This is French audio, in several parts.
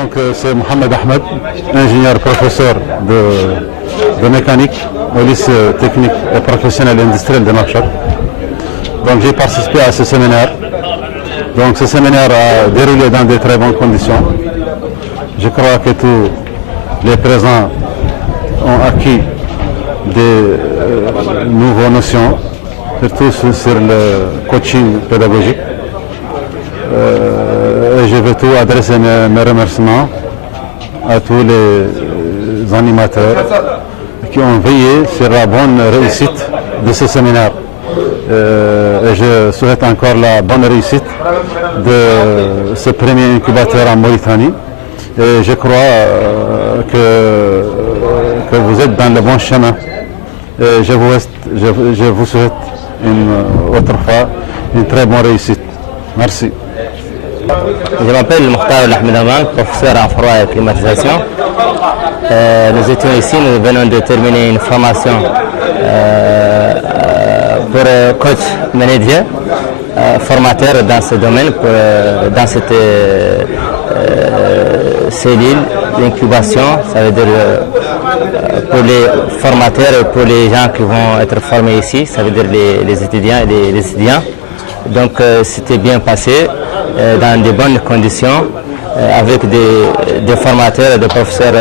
Donc c'est Mohamed Ahmed, ingénieur professeur de mécanique au lycée technique et professionnel industriel de Nouakchott. Donc j'ai participé à ce séminaire. Donc ce séminaire a déroulé dans de très bonnes conditions. Je crois que tous les présents ont acquis des nouvelles notions, surtout sur le coaching pédagogique. Et je veux tout adresser mes remerciements à tous les animateurs qui ont veillé sur la bonne réussite de ce séminaire. Et je souhaite encore la bonne réussite de ce premier incubateur en Mauritanie. Et je crois que vous êtes dans le bon chemin. Et je vous souhaite une autre fois une très bonne réussite. Merci. Je m'appelle Mokhtar Ahmed Aman, professeur en froid et climatisation. Nous étions ici, nous venons de terminer une formation pour coach manager, formateur dans ce domaine, dans cette cellule d'incubation, ça veut dire pour les formateurs et pour les gens qui vont être formés ici, ça veut dire les étudiants et les étudiants. Donc c'était bien passé, dans de bonnes conditions, avec des formateurs et des professeurs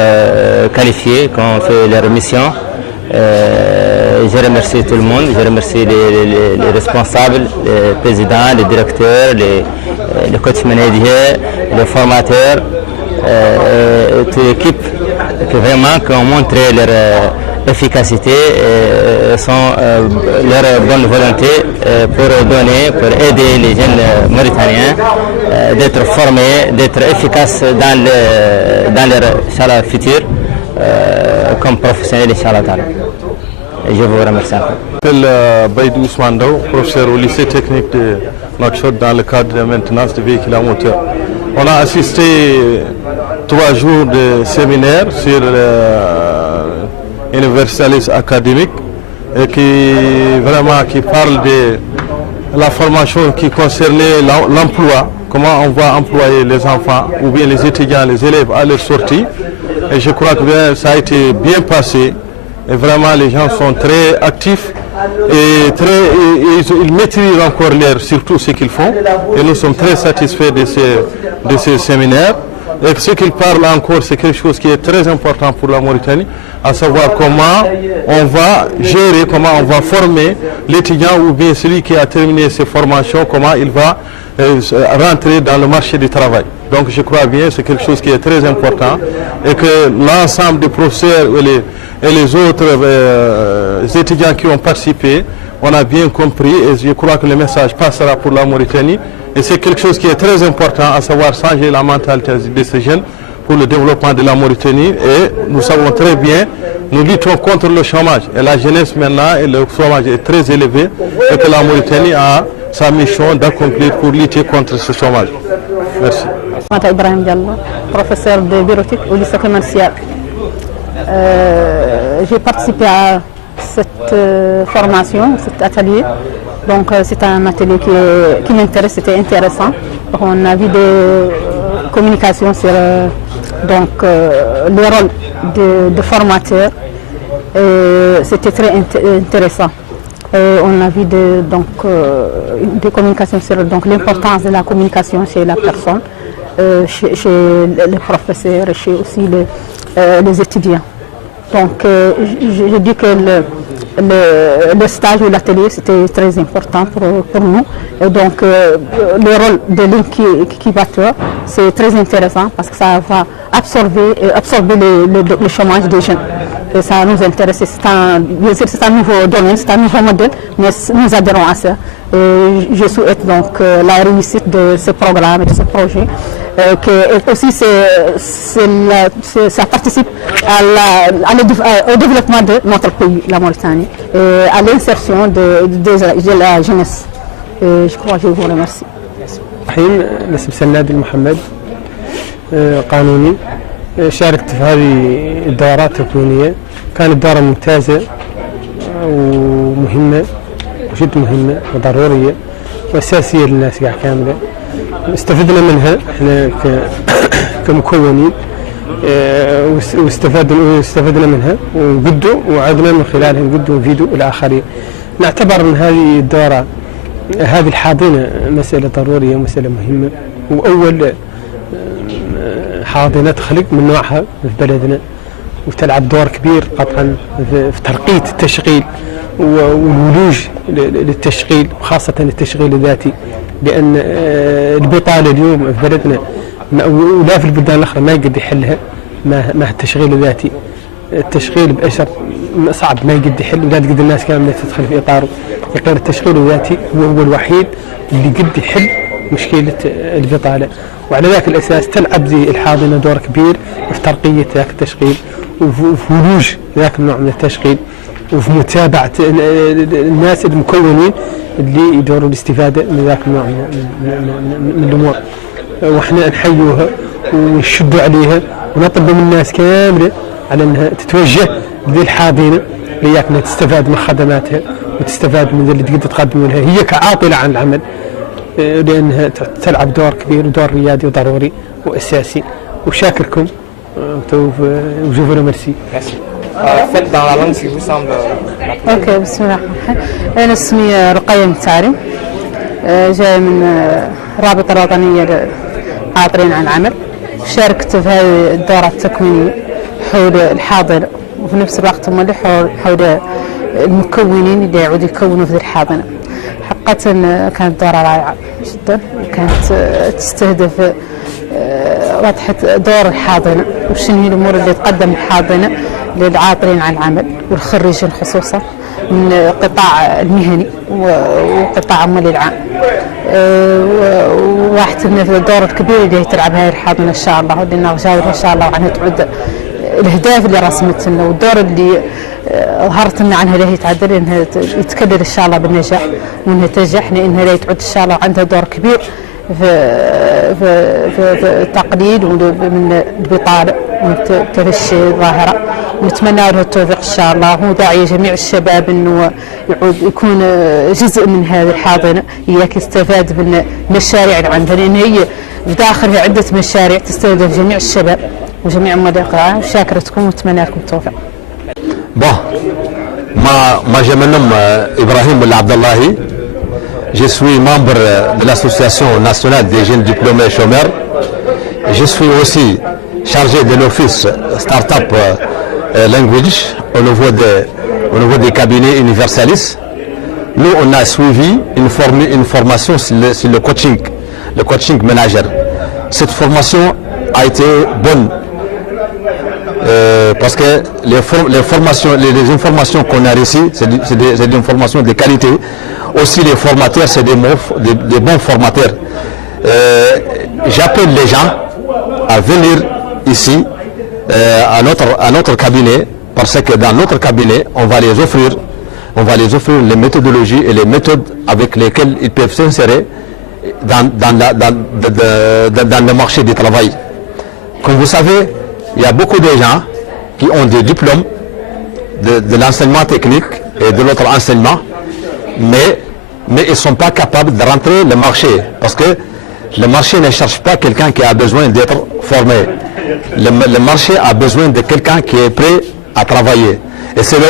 qualifiés qui ont fait leur mission. Je remercie tout le monde, je remercie les responsables, les présidents, les directeurs, les coach managers, les formateurs, toute l'équipe qui ont montré leur efficacité et leur bonne volonté pour donner, pour aider les jeunes Mauritaniens d'être formés, d'être efficaces dans leur futur comme professionnels, Inch'Allah. Je vous remercie. Je m'appelle Baïdou Ousmane Daou, professeur au lycée technique de Nouakchott dans le cadre de maintenance de véhicules à moteur. On a assisté 3 jours de séminaire sur l'universalisme académique et qui parle de la formation qui concernait l'emploi, comment on va employer les enfants ou bien les étudiants, les élèves à leur sortie. Et je crois que ça a été bien passé. Et vraiment, les gens sont très actifs et ils maîtrisent encore surtout ce qu'ils font. Et nous sommes très satisfaits de ces séminaires. Et ce qu'ils parlent encore, c'est quelque chose qui est très important pour la Mauritanie, à savoir comment on va gérer, comment on va former l'étudiant ou bien celui qui a terminé ses formations, comment il va rentrer dans le marché du travail. Donc je crois bien, c'est quelque chose qui est très important et que l'ensemble des professeurs et les autres étudiants qui ont participé, on a bien compris et je crois que le message passera pour la Mauritanie. Et c'est quelque chose qui est très important, à savoir changer la mentalité de ces jeunes pour le développement de la Mauritanie. Et nous savons très bien, nous luttons contre le chômage. Et la jeunesse maintenant, et le chômage est très élevé et que la Mauritanie a sa mission d'accomplir pour lutter contre ce chômage. Merci. Mata Ibrahim Diallo, professeur de bureautique au lycée commercial. J'ai participé à cette formation, cet atelier. Donc c'est un atelier qui m'intéresse, c'était intéressant. On a vu des communications sur le rôle de formateur. C'était très intéressant. On a vu des communications sur l'importance de la communication chez la personne, chez les professeurs, chez aussi les étudiants. Donc je dis que le stage ou l'atelier c'était très important pour nous. Et donc le rôle de l'incubateur c'est très intéressant parce que ça va absorber le chômage des jeunes. Et ça nous intéresse, bien sûr c'est un nouveau domaine, c'est un nouveau modèle, mais nous adhérons à ça. Et je souhaite donc la réussite de ce programme et de ce projet. Et aussi ça participe au développement de notre pays, la Mauritanie, et à l'insertion de la jeunesse. Et je crois que je vous remercie. الحين اسمي نادي محمد قانوني شاركت في هذه الدورات التكوينية كانت دورة ممتازة ومهمة وجد مهمة وضرورية وأساسية للناس كاملة استفدنا منها احنا كمكونين واستفدنا منها وقدوا وعدنا من خلالها نقدوا فيديو الآخرين. نعتبر أن هذه الدورة هذه الحاضنة مسألة ضرورية ومسألة مهمة، وأول حاضنة تخلق من نوعها في بلدنا، وتلعب دور كبير قطعا في ترقية التشغيل والولوج للتشغيل، وخاصة التشغيل الذاتي، لأن البطالة اليوم في بلدنا ولا في البلدان الأخرى ما يقدر يحلها مع التشغيل الذاتي. التشغيل بأشر صعب ما يقدر يحل، ولا تقدر الناس كاملة تدخل في إطاره. غير التشغيل الذاتي هو الوحيد اللي يقدر يحل مشكلة البطالة، وعلى ذاك الأساس تلعب ذي الحاضنة دور كبير في ترقية ذاك التشغيل وفي ولوج ذاك النوع من التشغيل، وفي متابعة الناس المكونين اللي يدوروا الاستفادة من ذاك النوع من الأمور. وإحنا نحيوها ونشدوا عليها ونطلب من الناس كاملة على أنها تتوجه ذي الحاضنة لياك تستفاد من خدماتها وتستفاد من اللي تقدر تقدمه لها هي كعاطلة عن العمل، لأنها تلعب دور كبير ودور ريادي وضروري وأساسي. وشاكركم وجوفونا ميرسي. Faites dans la langue qui vous semble. اوكي، بسم الله الرحمن الرحيم. انا اسمي رقية متاري، جاي من الرابطة الوطنية للعاطلين عن العمل. شاركت في هذه الدورة التكوينية حول الحاضنة، وفي نفس الوقت هم حول المكونين اللي يعودوا يكونوا في الحاضنة. حقيقة كانت دورة رائعة جدا، وكانت تستهدف وضحت دور الحاضنة وشنو هي الأمور اللي تقدم الحاضنة للعاطلين عن العمل والخريجين خصوصا من القطاع المهني وقطاع عمل العام. واحتمنا في الدور الكبير اللي تلعب هاي الحاضنة إن شاء الله، واللي نرجاولها إن شاء الله وعنها تعود الأهداف اللي رسمت لنا، والدور اللي ظهرت لنا عنها له يتعدل انها يتكلل ان شاء الله بالنجاح، وانها تنجح، لانها لا تعود ان شاء الله عندها دور كبير في التقليل من البطاله ومن تفشي الظاهره. ونتمنى له التوفيق ان شاء الله، وداعي جميع الشباب انه يعود يكون جزء من هذه الحاضنه، اياك يستفاد من المشاريع اللي عندها، لان هي بداخلها عده مشاريع تستهدف جميع الشباب وجميع عمال القطاع. وشاكرتكم ونتمنى لكم التوفيق. Bon, moi je me nomme Ibrahim Abdallahi, je suis membre de l'association nationale des jeunes diplômés chômeurs. Je suis aussi chargé de l'office Startup Language au niveau des cabinets Universalis. Nous on a suivi une formation sur le coaching manager. Cette formation a été bonne. Parce que les informations qu'on a reçues, c'est des informations de qualité. Aussi les formateurs, c'est des bons formateurs. J'appelle les gens à venir ici à notre cabinet, parce que dans notre cabinet, on va les offrir les méthodologies et les méthodes avec lesquelles ils peuvent s'insérer dans le marché du travail. Comme vous savez, il y a beaucoup de gens qui ont des diplômes de l'enseignement technique et de l'autre enseignement, mais ils ne sont pas capables de rentrer le marché, parce que le marché ne cherche pas quelqu'un qui a besoin d'être formé. Le marché a besoin de quelqu'un qui est prêt à travailler. Et c'est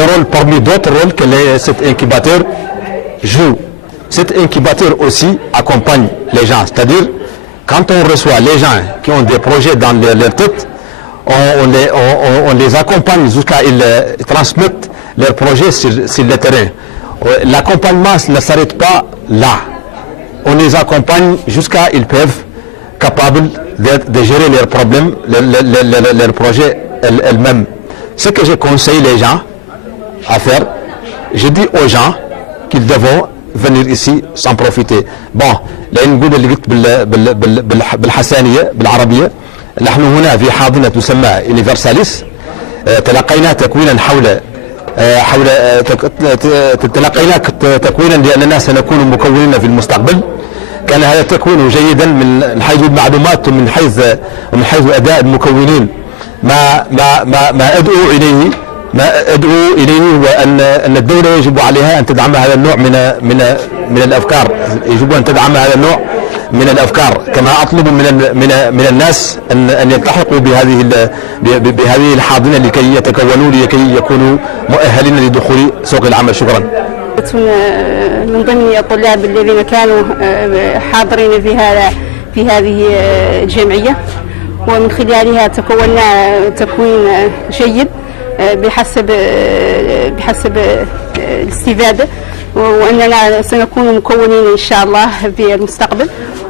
le rôle parmi d'autres rôles que cet incubateur joue. Cet incubateur aussi accompagne les gens, c'est-à-dire quand on reçoit les gens qui ont des projets dans leur tête, on les accompagne jusqu'à ils transmettent leurs projets sur le terrain. L'accompagnement ne s'arrête pas là. On les accompagne jusqu'à ils peuvent capables de gérer leurs problèmes, leurs projets elles-mêmes. Ce que je conseille les gens à faire, je dis aux gens qu'ils devront venir ici sans profiter. Bon, لأن نقول اللي قلت بالحسانية بالعربية، نحن هنا في حاضنة تسمى يونيفرساليس. تلقينا تكوينا تلقينا تكوينا لأننا سنكون مكونين في المستقبل. كان هذا التكوين جيدا من حيث المعلومات ومن حيث أداء المكونين. ما أدعو إليه هو أن الدولة يجب عليها أن تدعم هذا النوع من الأفكار، يجب أن تدعم هذا النوع من الأفكار. كما أطلب من الناس أن يلتحقوا بهذه الحاضنة لكي يتكونوا لكي يكونوا مؤهلين لدخول سوق العمل. شكرا. من ضمن الطلاب الذين كانوا حاضرين في هذه الجمعية، ومن خلالها تكوننا تكوين جيد بحسب الاستفادة، وأننا سنكون مكونين إن شاء الله في المستقبل،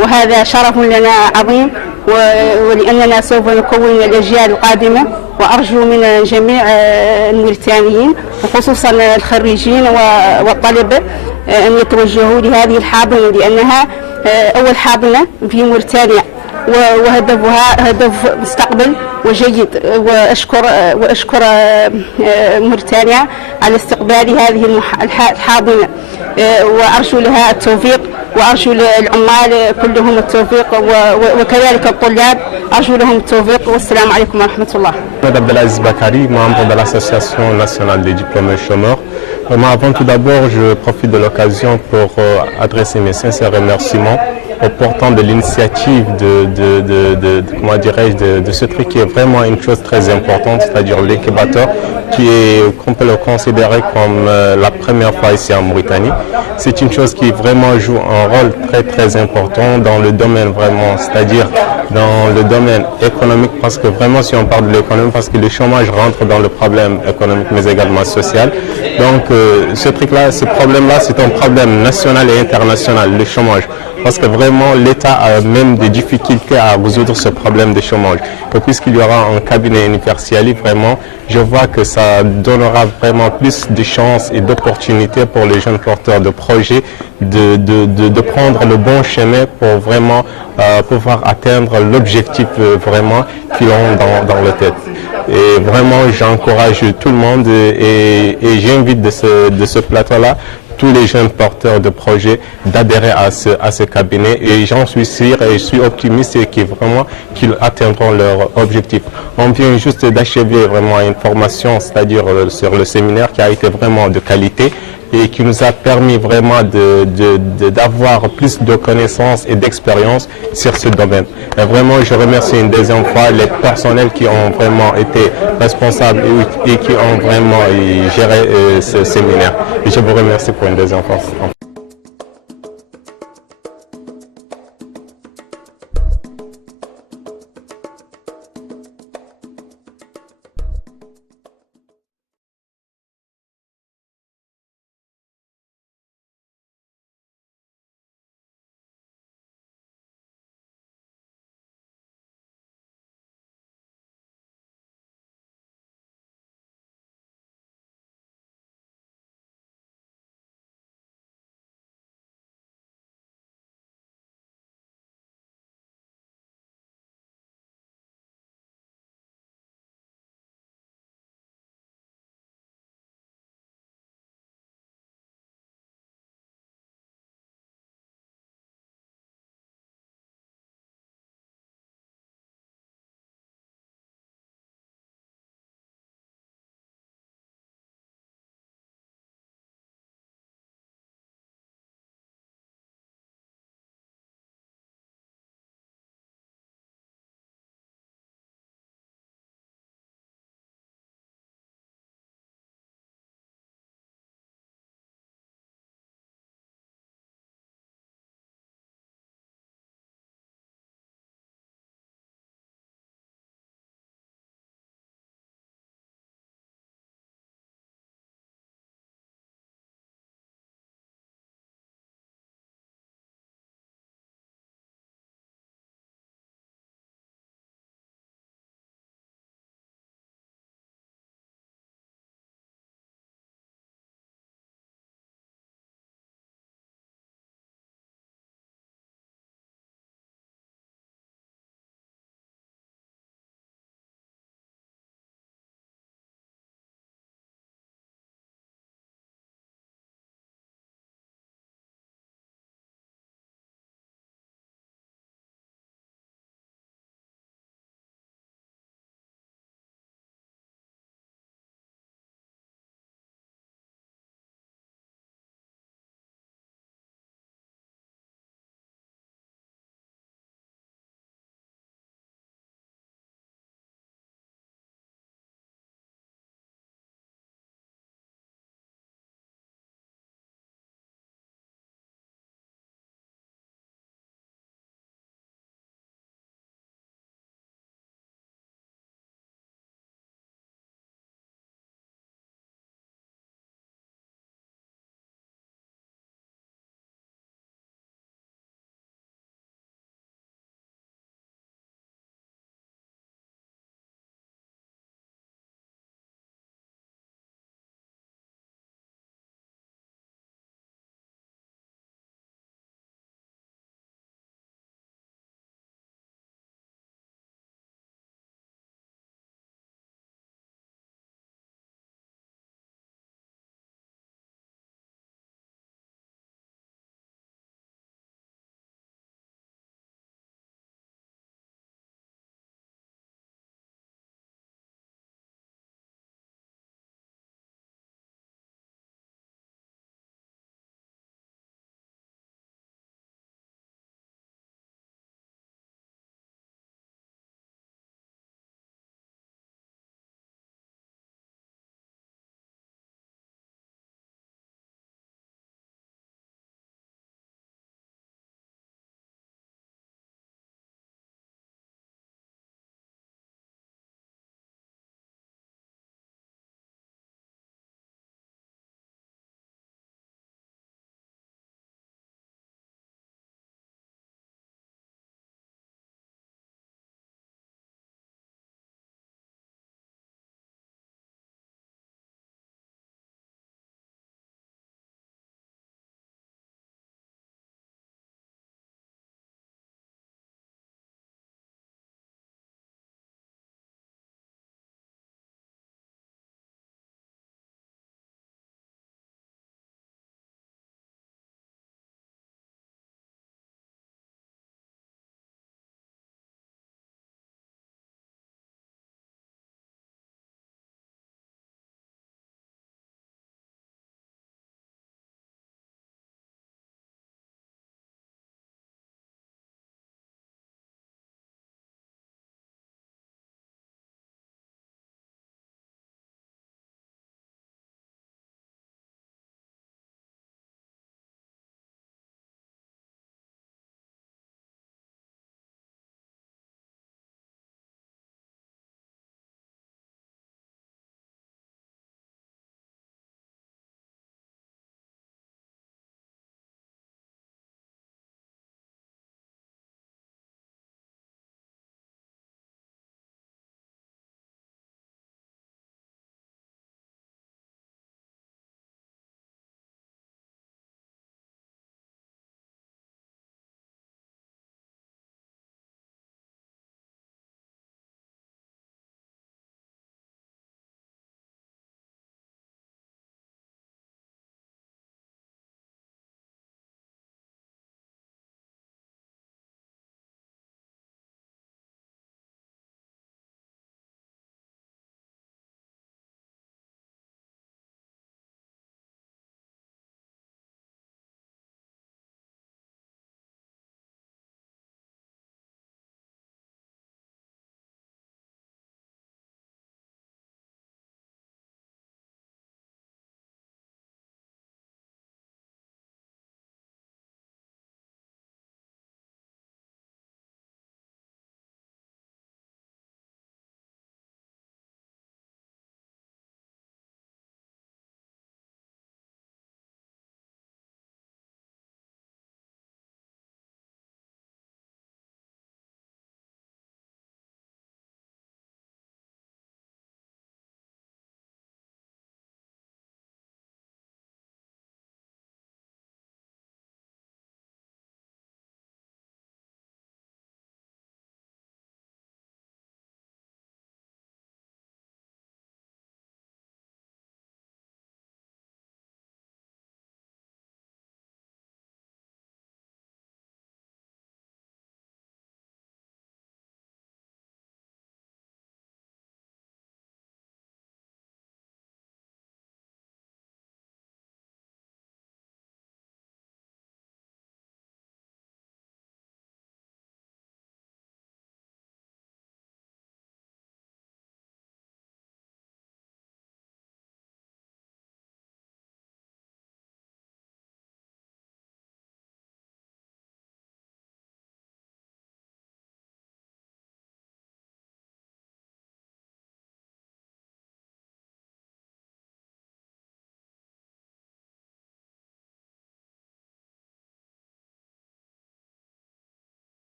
وهذا شرف لنا عظيم، ولأننا سوف نكون الأجيال القادمة. وأرجو من جميع الموريتانيين وخصوصا الخريجين والطلبة أن يتوجهوا لهذه الحاضنة، لأنها أول حاضنة في موريتانيا وهدفها هدف مستقبل وجيد. وأشكر موريتانيا على استقبال هذه الحاضنة، وأرجو لها التوفيق، وأرجو للعمال كلهم التوفيق، وكذلك الطلاب أرجو لهم التوفيق. والسلام عليكم ورحمة الله. Madame Abdelaziz Bakari, membre de l'Association nationale des diplômés chômeurs. Avant tout d'abord, je profite de l'occasion pour adresser mes sincères remerciements aux portants de l'initiative comment dirais-je, de ce truc qui est vraiment une chose très importante, c'est-à-dire l'incubateur, qu'on peut le considérer comme la première fois ici en Mauritanie. C'est une chose qui vraiment joue un rôle très très important dans le domaine vraiment, c'est-à-dire dans le domaine économique, parce que vraiment si on parle de l'économie, parce que le chômage rentre dans le problème économique mais également social. Donc ce truc-là, ce problème-là, c'est un problème national et international, le chômage. Parce que vraiment l'État a même des difficultés à résoudre ce problème de chômage. Et puisqu'il y aura un cabinet universel, vraiment, je vois que ça donnera vraiment plus de chances et d'opportunités pour les jeunes porteurs de projets de prendre le bon chemin pour vraiment pouvoir atteindre l'objectif vraiment qu'ils ont dans la tête. Et vraiment, j'encourage tout le monde et j'invite de ce plateau-là tous les jeunes porteurs de projets d'adhérer à ce cabinet, et j'en suis sûr et je suis optimiste qu'ils atteindront leur objectif. On vient juste d'achever vraiment une formation, c'est-à-dire sur le séminaire qui a été vraiment de qualité et qui nous a permis vraiment d'avoir plus de connaissances et d'expérience sur ce domaine. Et vraiment, je remercie une deuxième fois les personnels qui ont vraiment été responsables et qui ont vraiment géré ce séminaire. Et je vous remercie pour une deuxième fois.